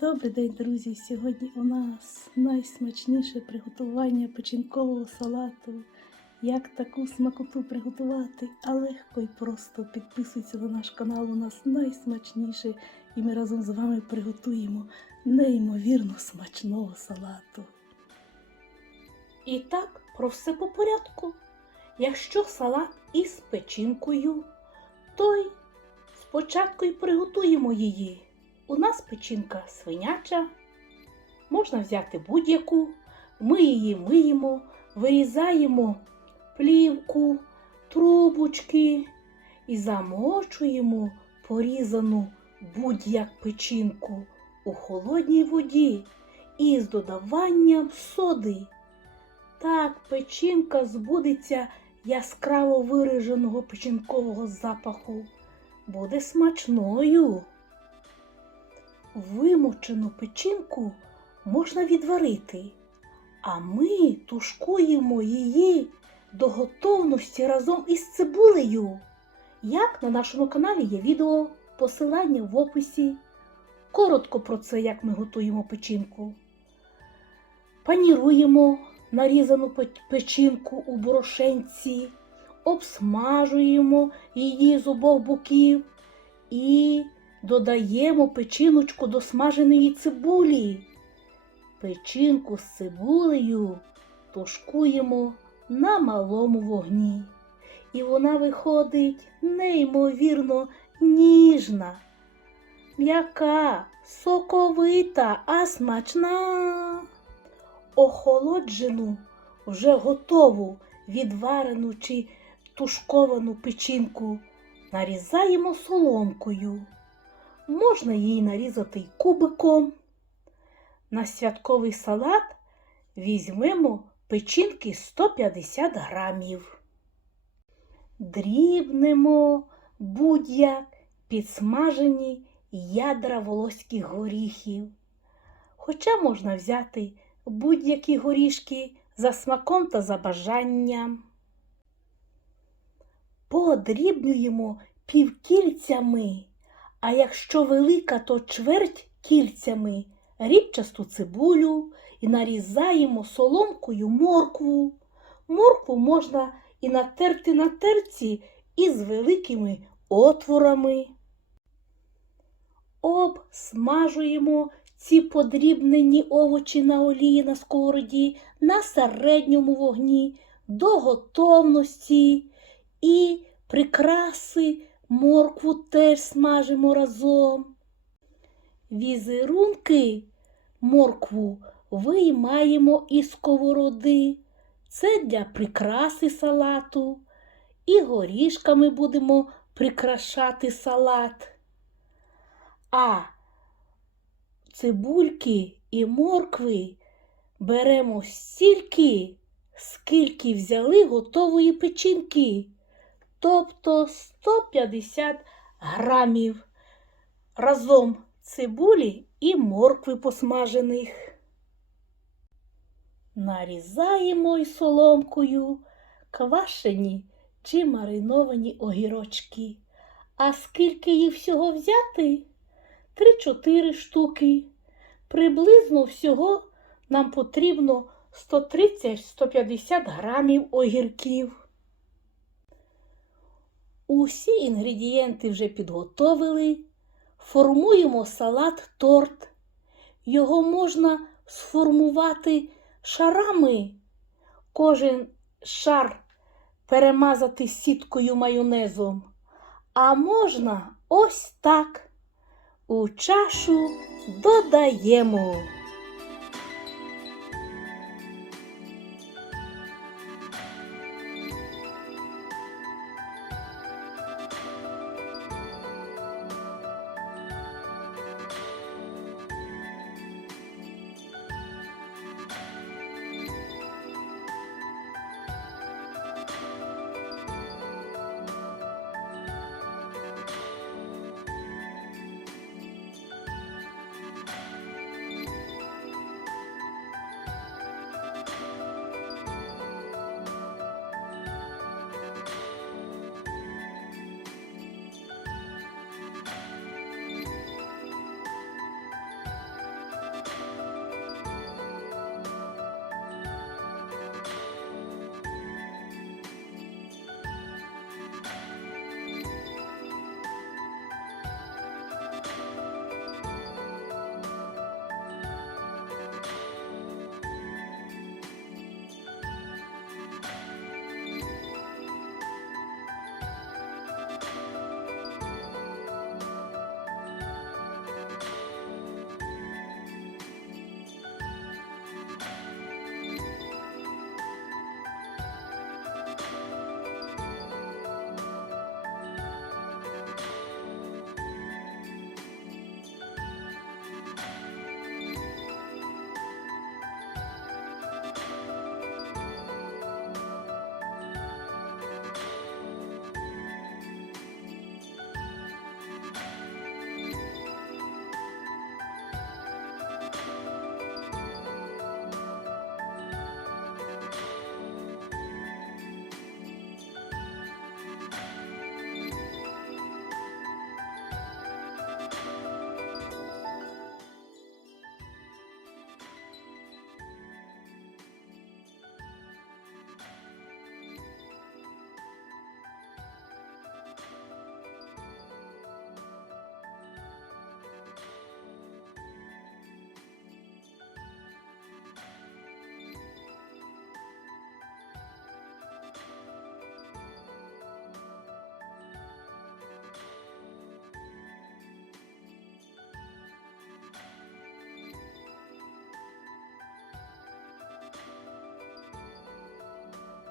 Добрий день, друзі! Сьогодні у нас найсмачніше приготування печінкового салату. Як таку смакоту приготувати, а легко і просто підписуйтесь на наш канал. У нас найсмачніше, і ми разом з вами приготуємо неймовірно смачного салату. І так, про все по порядку. Якщо салат із печінкою, то спочатку й приготуємо її. У нас печінка свиняча, можна взяти будь-яку, ми її миємо, вирізаємо плівку, трубочки і замочуємо порізану будь-як печінку у холодній воді із додаванням соди. Так печінка збудеться яскраво вираженого печінкового запаху. Буде смачною. Вимочену печінку можна відварити, а ми тушкуємо її до готовності разом із цибулею. Як на нашому каналі є відео, посилання в описі. Коротко про це, як ми готуємо печінку. Паніруємо нарізану печінку у борошенці, обсмажуємо її з обох боків і додаємо печіночку до смаженої цибулі. Печінку з цибулею тушкуємо на малому вогні. І вона виходить неймовірно ніжна, м'яка, соковита, а смачна. Охолоджену, вже готову відварену чи тушковану печінку нарізаємо соломкою. Можна її нарізати й кубиком. На святковий салат візьмемо печінки 150 грамів. Дрібнемо будь-як підсмажені ядра волоських горіхів. Хоча можна взяти будь-які горішки за смаком та за бажанням. Подрібнюємо півкільцями, а якщо велика, то чверть кільцями рібчасту цибулю і нарізаємо соломкою моркву. Моркву можна і натерти на терці із великими отворами. Обсмажуємо ці подрібнені овочі на олії на сковороді на середньому вогні до готовності і прикраси моркву теж смажимо разом. Візерунки моркву виймаємо із сковороди. Це для прикраси салату. І горішками будемо прикрашати салат. А цибульки і моркви беремо стільки, скільки взяли готової печінки, тобто 150 грамів разом цибулі і моркви посмажених. Нарізаємо й соломкою квашені чи мариновані огірочки. А скільки їх всього взяти? 3-4 штуки. Приблизно всього нам потрібно 130-150 грамів огірків. Усі інгредієнти вже підготовили. Формуємо салат торт. Його можна сформувати шарами. Кожен шар перемазати сіткою майонезом. А можна ось так. У чашу додаємо.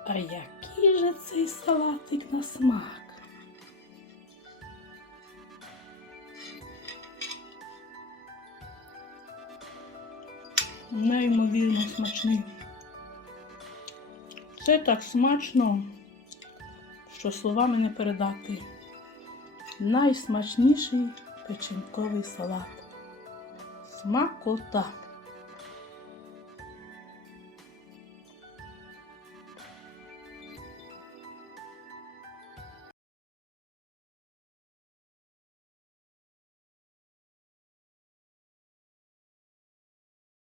А який же цей салатик на смак? Неймовірно смачний. Це так смачно, що словами не передати. Найсмачніший печінковий салат. Смакота.